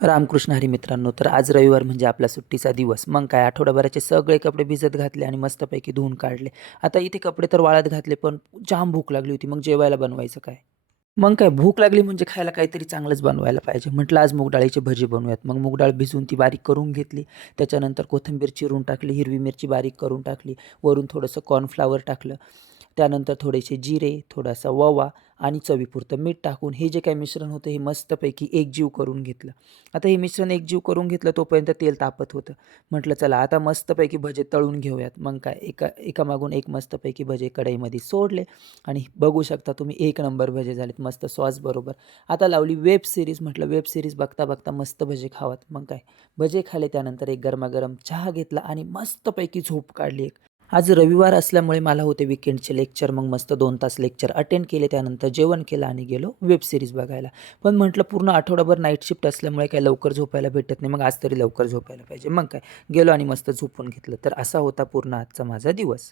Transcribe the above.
रामकृष्ण हरी मित्रांनो, तर आज रविवार म्हणजे आपला सुट्टीचा दिवस. मग काय आठवडाभराचे सगळे कपडे भिजत घातले आणि मस्तपैकी धुवून काढले. आता इथे कपडे तर वाळत घातले, पण जाम भूक लागली होती. मग जेवायला बनवायचं काय? मग काय भूक लागली म्हणजे खायला काहीतरी चांगलंच बनवायला पाहिजे. म्हटलं आज मूग डाळीची भजी बनवूयात. मग मूग डाळ भिजवून ती बारीक करून घेतली. त्याच्यानंतर कोथिंबीर चिरून टाकली, हिरवी मिरची बारीक करून टाकली, वरून थोडंसं कॉर्नफ्लॉवर टाकलं. त्यानंतर थोडेसे जिरे, थोडासा ओवा आणि चवीपुरतं मीठ टाकून हे जे काही मिश्रण होतं हे मस्तपैकी एकजीव करून घेतलं. आता हे मिश्रण एकजीव करून घेतलं तोपर्यंत तेल तापत होतं. म्हटलं चला आता मस्तपैकी भजे तळून घेऊयात. मग काय एकामागून एक मस्तपैकी भजे कढईमध्ये सोडले आणि बघू शकता तुम्ही एक नंबर भजे झालेत मस्त सॉसबरोबर. आता लावली वेब सीरीज. म्हटलं वेब सीरीज बघता बघता मस्त भजे खावात. मग काय भजे खाल्ले, त्यानंतर एक गरमागरम चहा घेतला आणि मस्तपैकी झोप काढली एक. आज रविवार असल्यामुळे मला होते वीकेंडचे लेक्चर. मग मस्त 2 तास लेक्चर अटेंड केले. त्यानंतर जेवण केलं आणि गेलो वेब सीरीज बघायला. पण म्हटलं पूर्ण आठवडाभर नाईट शिफ्ट असल्यामुळे काही लवकर झोपायला भेटत नाही. मग आज तरी लवकर झोपायला पाहिजे. मग काय गेलो आणि मस्त झोपून घेतलं. तर असा होता पूर्ण आजचा माझा दिवस.